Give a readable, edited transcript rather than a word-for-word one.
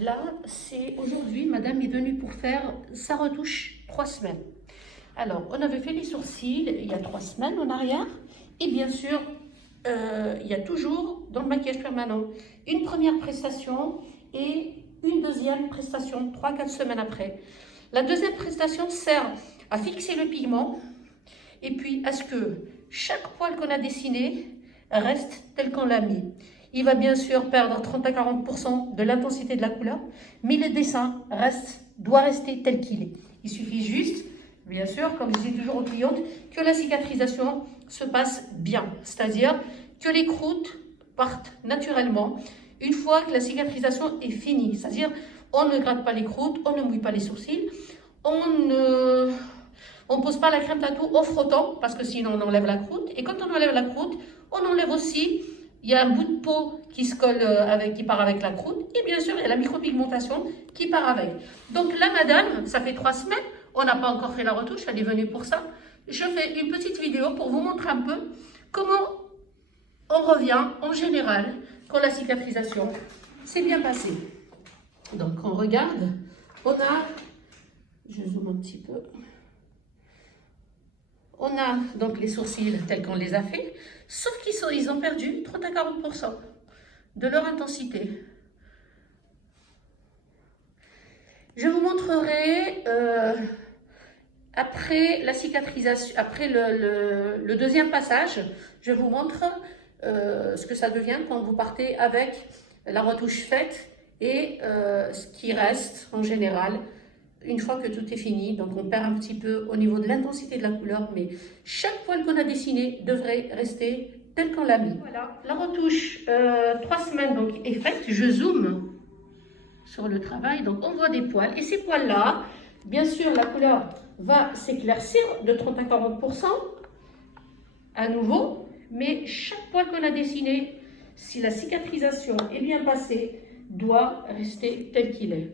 Là, c'est aujourd'hui, madame est venue pour faire sa retouche 3 semaines. Alors, on avait fait les sourcils il y a 3 semaines en arrière. Et bien sûr, il y a toujours dans le maquillage permanent une première prestation et une deuxième prestation 3-4 semaines après. La deuxième prestation sert à fixer le pigment et puis à ce que chaque poil qu'on a dessiné reste tel qu'on l'a mis. Il va bien sûr perdre 30 à 40% de l'intensité de la couleur, mais le dessin doit rester tel qu'il est. Il suffit juste, bien sûr, comme je dis toujours aux clientes, que la cicatrisation se passe bien, c'est-à-dire que les croûtes partent naturellement une fois que la cicatrisation est finie, c'est-à-dire on ne gratte pas les croûtes, on ne mouille pas les sourcils, on ne pose pas la crème tatou en frottant parce que sinon on enlève la croûte. Et quand on enlève la croûte, on enlève aussi, il y a un bout de peau qui se colle qui part avec la croûte. Et bien sûr, il y a la micropigmentation qui part avec. Donc là, madame, ça fait 3 semaines, on n'a pas encore fait la retouche, elle est venue pour ça. Je fais une petite vidéo pour vous montrer un peu comment on revient en général quand la cicatrisation s'est bien passée. Donc on regarde, on a, je zoome un petit peu. On a donc les sourcils tels qu'on les a fait, sauf qu'ils ont perdu 30 à 40% de leur intensité. Je vous montrerai après la cicatrisation, après le deuxième passage, je vous montre ce que ça devient quand vous partez avec la retouche faite et ce qui reste en général une fois que tout est fini. Donc on perd un petit peu au niveau de l'intensité de la couleur, mais chaque poil qu'on a dessiné devrait rester tel qu'on l'a mis. Voilà, la retouche 3 semaines donc est faite. Je zoome sur le travail, donc on voit des poils. Et ces poils-là, bien sûr, la couleur va s'éclaircir de 30 à 40% à nouveau, mais chaque poil qu'on a dessiné, si la cicatrisation est bien passée, doit rester tel qu'il est.